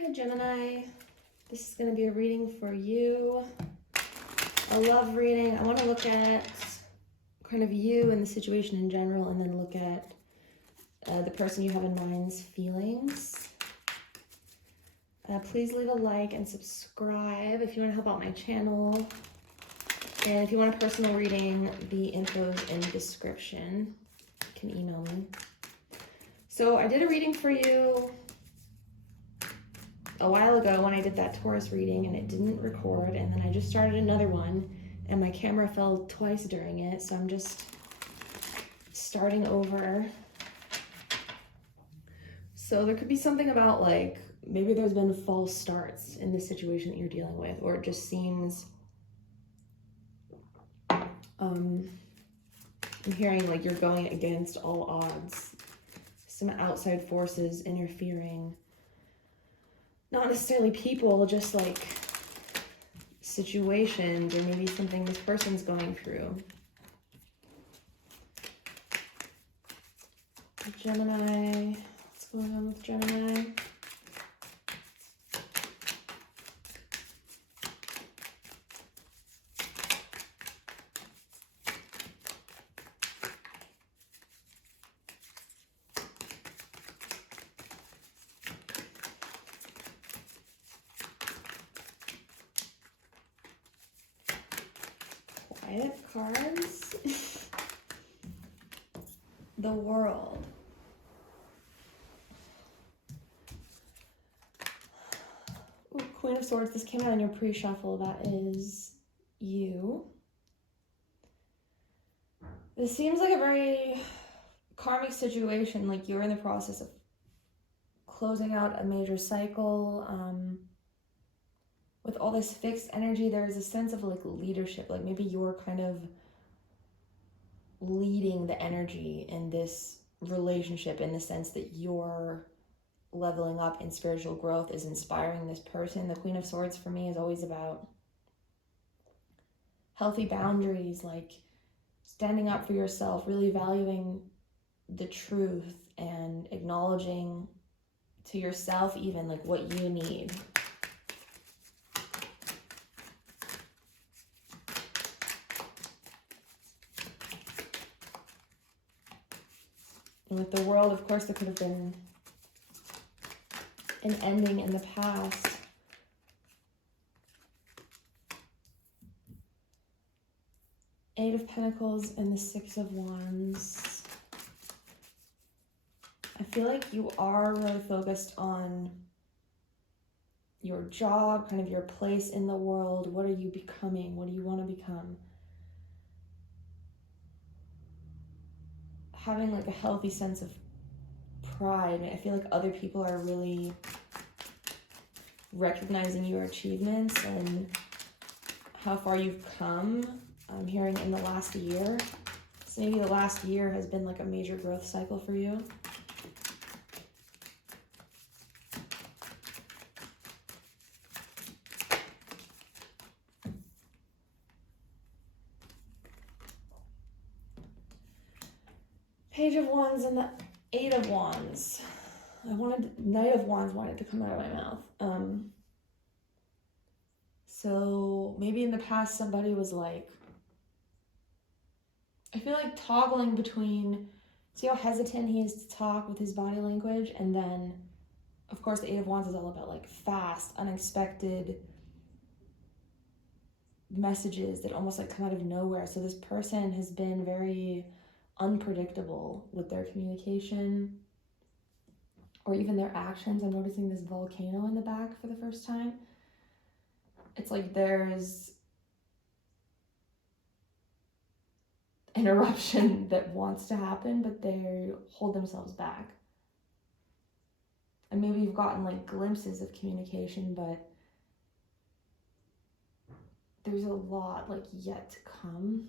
Hi Gemini, this is going to be a reading for you. A love reading. I want to look at kind of you and the situation in general, and then look at the person you have in mind's feelings. Please leave a like and subscribe if you want to help out my channel. And if you want a personal reading, the info is in the description. You can email me. So I did a reading for you a while ago when I did that Taurus reading, and it didn't record, and then I just started another one and my camera fell twice during it, so I'm just starting over. So there could be something about, like, maybe there's been false starts in the situation that you're dealing with, or it just seems I'm hearing like you're going against all odds, some outside forces interfering. Not necessarily people, just like situations, or maybe something this person's going through. Gemini, what's going on with Gemini? Quiet cards. The World. Ooh, Queen of Swords. This came out in your pre-shuffle. That is you. This seems like a very karmic situation, like you're in the process of closing out a major cycle. With all this fixed energy, there is a sense of like leadership, like maybe you're kind of leading the energy in this relationship, in the sense that you're leveling up in spiritual growth is inspiring this person. The Queen of Swords for me is always about healthy boundaries, like standing up for yourself, really valuing the truth and acknowledging to yourself even like what you need. And with the World, of course, there could have been an ending in the past. Eight of Pentacles and the Six of Wands. I feel like you are really focused on your job, kind of your place in the world. What are you becoming? What do you want to become? Having like a healthy sense of pride. I feel like other people are really recognizing your achievements and how far you've come. I'm hearing in the last year. So maybe the last year has been like a major growth cycle for you. Page of Wands and the Eight of Wands. Knight of Wands wanted to come out of my mouth. So maybe in the past somebody was like, I feel like toggling between, see how hesitant he is to talk with his body language, and then of course the Eight of Wands is all about like fast, unexpected messages that almost like come out of nowhere. So this person has been very unpredictable with their communication or even their actions. I'm noticing this volcano in the back for the first time. It's like there's an eruption that wants to happen, but they hold themselves back. And maybe you've gotten like glimpses of communication, but there's a lot like yet to come.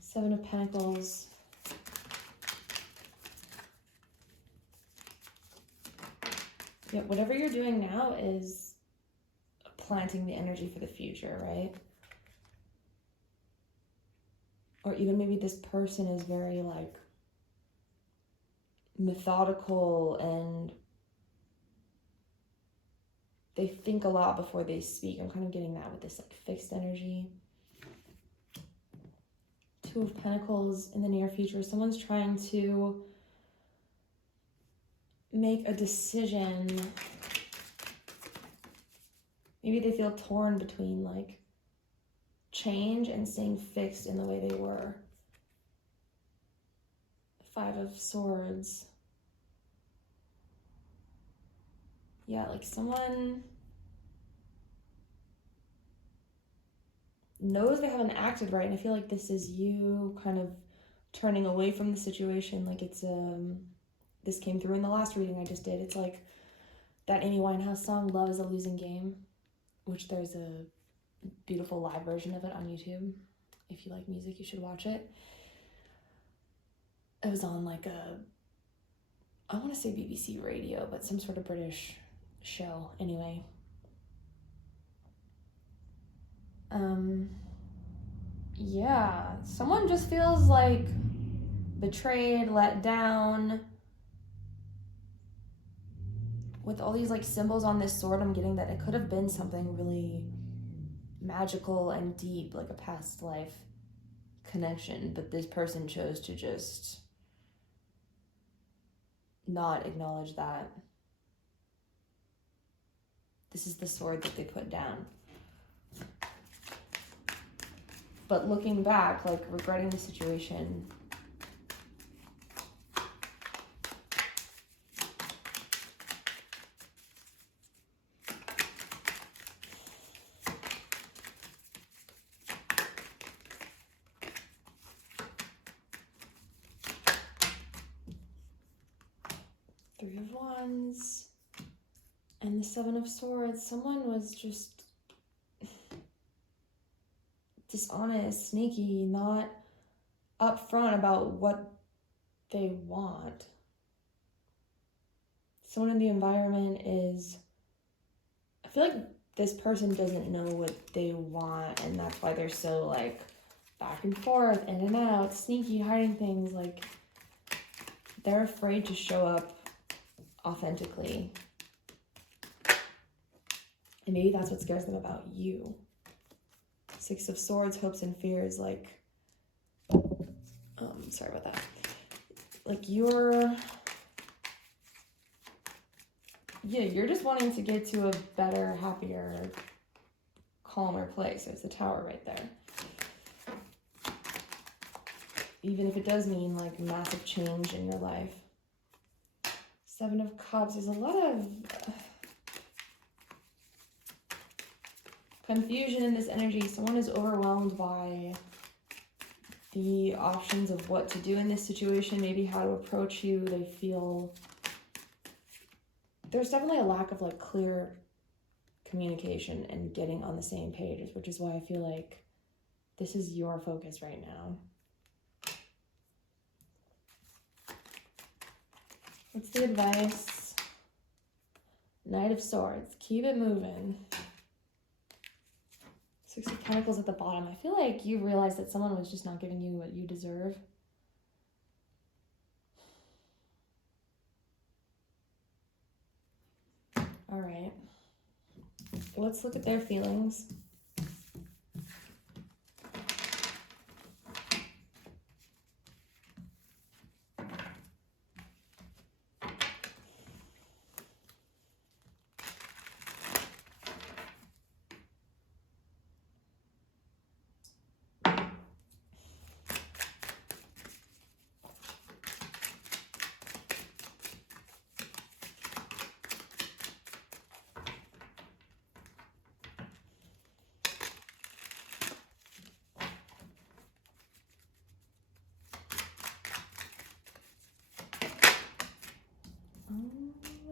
Seven of Pentacles. Yeah, whatever you're doing now is planting the energy for the future, right? Or even maybe this person is very like methodical and they think a lot before they speak. I'm kind of getting that with this like fixed energy. Two of Pentacles in the near future. Someone's trying to make a decision. Maybe they feel torn between like change and staying fixed in the way they were. Five of Swords. Yeah, like someone knows they haven't acted right, and I feel like this is you kind of turning away from the situation. Like it's this came through in the last reading I just did. It's like that Amy Winehouse song, Love is a Losing Game, which there's a beautiful live version of it on YouTube. If you like music, you should watch it. It was on like I want to say BBC Radio, but some sort of British show anyway. Yeah, someone just feels like betrayed, let down. With all these like symbols on this sword, I'm getting that it could have been something really magical and deep, like a past life connection, but this person chose to just not acknowledge that. This is the sword that they put down. But looking back, like regretting the situation. Three of Wands and the Seven of Swords. Someone was just dishonest, sneaky, not upfront about what they want. Someone in the environment is, I feel like this person doesn't know what they want, and that's why they're so like back and forth, in and out, sneaky, hiding things. Like they're afraid to show up authentically. And maybe that's what scares them about you. Six of Swords, hopes and fears, like, sorry about that. Like you're just wanting to get to a better, happier, calmer place. There's the Tower right there. Even if it does mean like massive change in your life. Seven of Cups, there's a lot of confusion in this energy. Someone is overwhelmed by the options of what to do in this situation, maybe how to approach you. They feel there's definitely a lack of like clear communication and getting on the same page, which is why I feel like this is your focus right now. What's the advice? Knight of Swords, keep it moving. Six of Pentacles at the bottom. I feel like you realize that someone was just not giving you what you deserve. All right. Let's look at their feelings.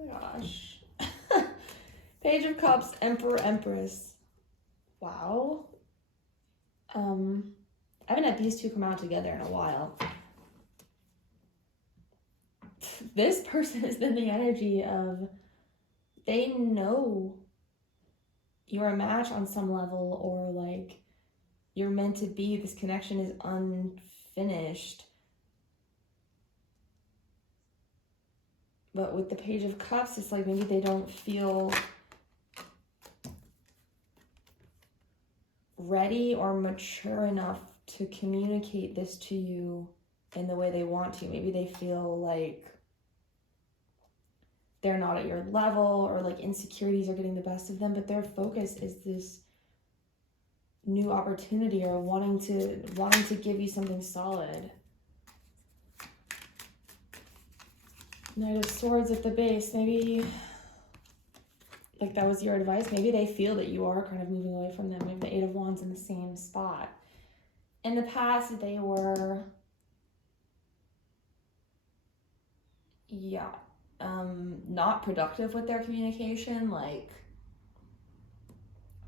Gosh. Page of Cups, Emperor, Empress. Wow. I haven't had these two come out together in a while. This person is in the energy of they know you're a match on some level, or like you're meant to be. This connection is unfinished. But with the Page of Cups, it's like maybe they don't feel ready or mature enough to communicate this to you in the way they want to. Maybe they feel like they're not at your level, or like insecurities are getting the best of them, but their focus is this new opportunity, or wanting to give you something solid. Knight of Swords at the base. Maybe like that was your advice. Maybe they feel that you are kind of moving away from them. Maybe the Eight of Wands in the same spot. In the past, they were, not productive with their communication, like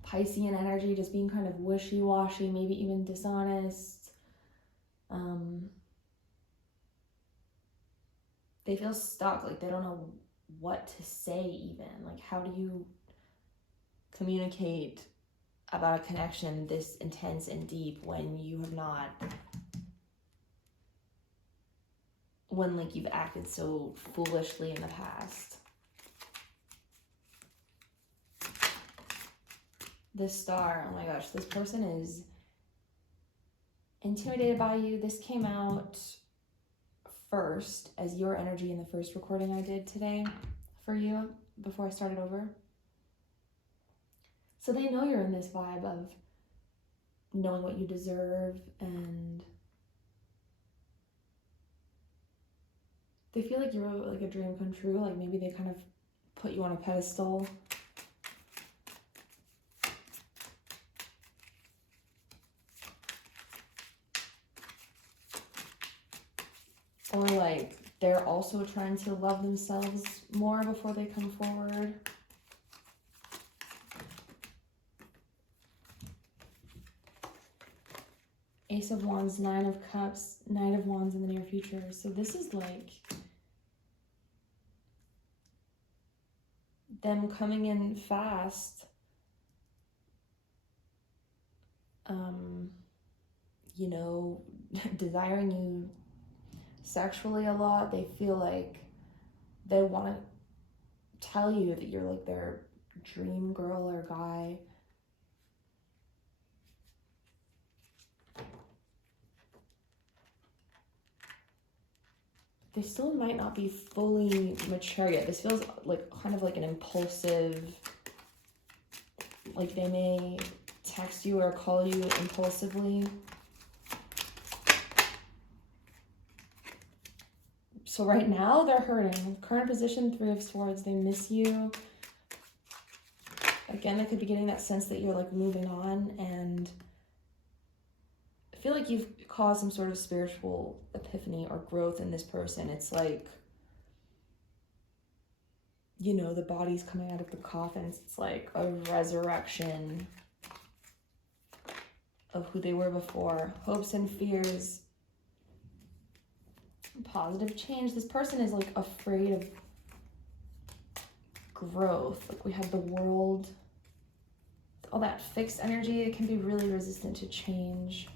Piscean energy, just being kind of wishy-washy, maybe even dishonest. They feel stuck, like they don't know what to say even. Like, how do you communicate about a connection this intense and deep when you have not, when like you've acted so foolishly in the past? This Star, oh my gosh, this person is intimidated by you. This came out first as your energy in the first recording I did today for you before I started over. So they know you're in this vibe of knowing what you deserve, and they feel like you're like a dream come true. Like maybe they kind of put you on a pedestal. Or like they're also trying to love themselves more before they come forward. Ace of Wands, Nine of Cups, Knight of Wands in the near future. So this is like them coming in fast. You know, desiring you sexually a lot. They feel like they want to tell you that you're like their dream girl or guy. They still might not be fully mature yet. This feels like kind of like an impulsive, like they may text you or call you impulsively. So right now they're hurting. Current position, Three of Swords. They miss you. Again, they could be getting that sense that you're like moving on, and I feel like you've caused some sort of spiritual epiphany or growth in this person. It's like, you know, the body's coming out of the coffins. It's like a resurrection of who they were before. Hopes and fears. Positive change. This person is like afraid of growth. Like we have the World, all that fixed energy. It can be really resistant to change.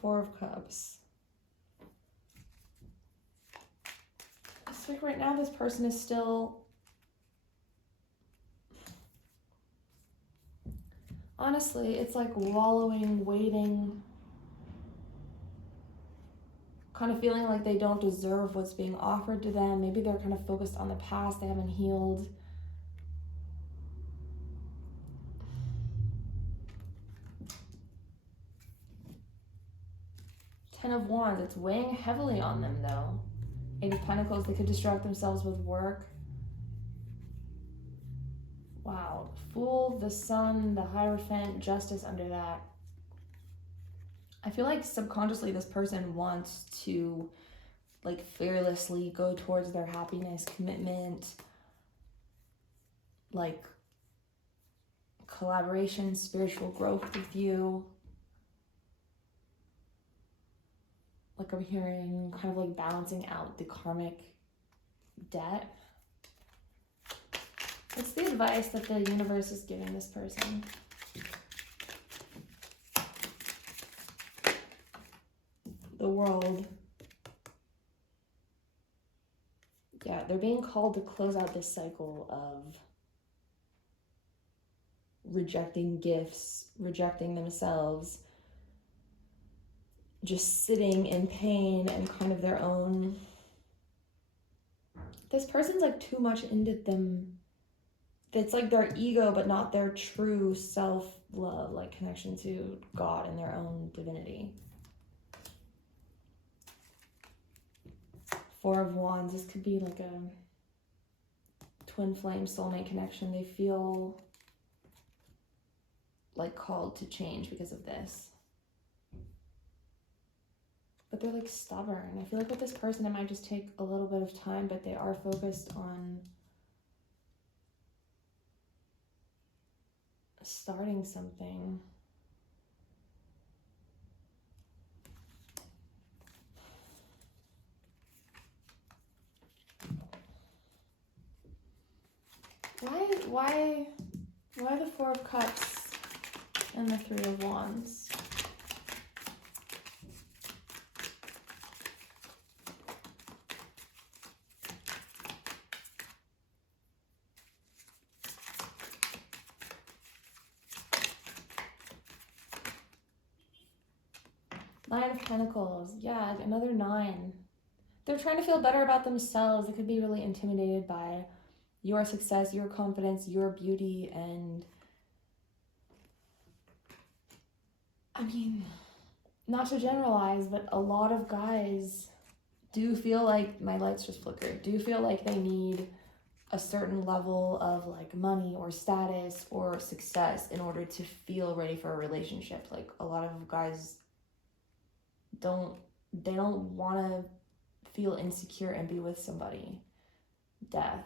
Four of Cups. It's like right now this person is still, honestly, it's like wallowing, waiting, kind of feeling like they don't deserve what's being offered to them. Maybe they're kind of focused on the past. They haven't healed. Ten of Wands, it's weighing heavily on them though. Eight of Pentacles, they could distract themselves with work. Wow. Fool, the Sun, the Hierophant, Justice under that. I feel like subconsciously this person wants to like fearlessly go towards their happiness, commitment, like collaboration, spiritual growth with you. Like I'm hearing kind of like balancing out the karmic debt. What's the advice that the universe is giving this person? The world. Yeah, they're being called to close out this cycle of rejecting gifts, rejecting themselves, just sitting in pain and kind of their own. This person's like too much into them. It's like their ego, but not their true self-love, like connection to God and their own divinity. Four of Wands, this could be like a twin flame soulmate connection. They feel like called to change because of this. But they're like stubborn. I feel like with this person, it might just take a little bit of time, but they are focused on starting something. Why the Four of Cups and the Three of Wands? Nine of Pentacles. Yeah, another 9. They're trying to feel better about themselves. They could be really intimidated by your success, your confidence, your beauty, and I mean, not to generalize, but a lot of guys do feel like, my lights just flickered, do feel like they need a certain level of like money or status or success in order to feel ready for a relationship. Like a lot of guys don't want to feel insecure and be with somebody. Death.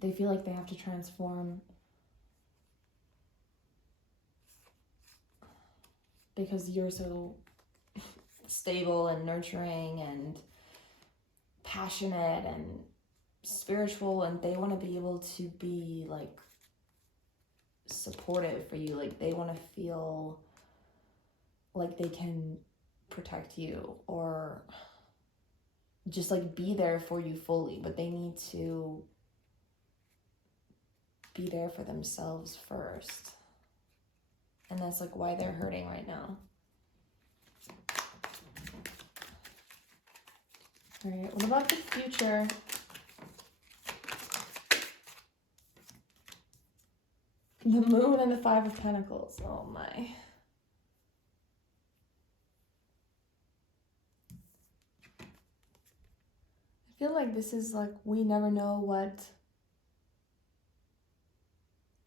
They feel like they have to transform because you're so stable and nurturing and passionate and spiritual, and they want to be able to be like supportive for you. Like they want to feel like they can protect you or just like be there for you fully, but they need to be there for themselves first. And that's like why they're hurting right now. All right, what about the future? The Moon and the Five of Pentacles. Oh my. I feel like this is like, we never know what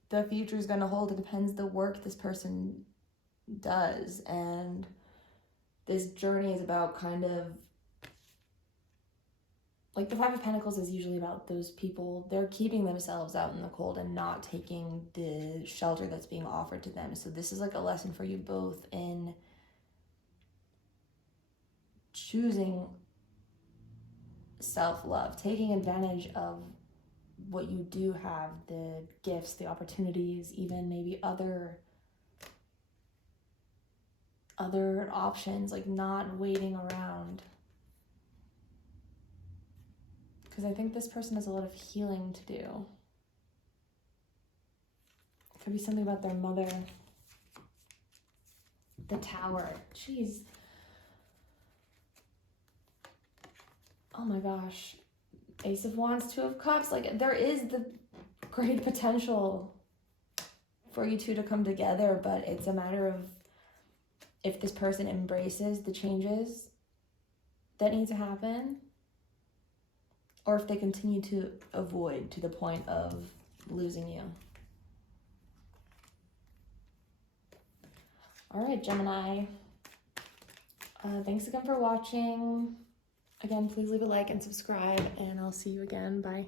the future is going to hold. It depends the work this person does. And this journey is about kind of, like the Five of Pentacles is usually about those people, they're keeping themselves out in the cold and not taking the shelter that's being offered to them. So this is like a lesson for you both in choosing self-love, taking advantage of what you do have, the gifts, the opportunities, even maybe other options, like not waiting around. Because I think this person has a lot of healing to do. It could be something about their mother. The Tower. Jeez. Oh my gosh. Ace of Wands, Two of Cups. Like there is the great potential for you two to come together, but it's a matter of if this person embraces the changes that need to happen, or if they continue to avoid to the point of losing you. All right, Gemini. Thanks again for watching. Again, please leave a like and subscribe, and I'll see you again. Bye.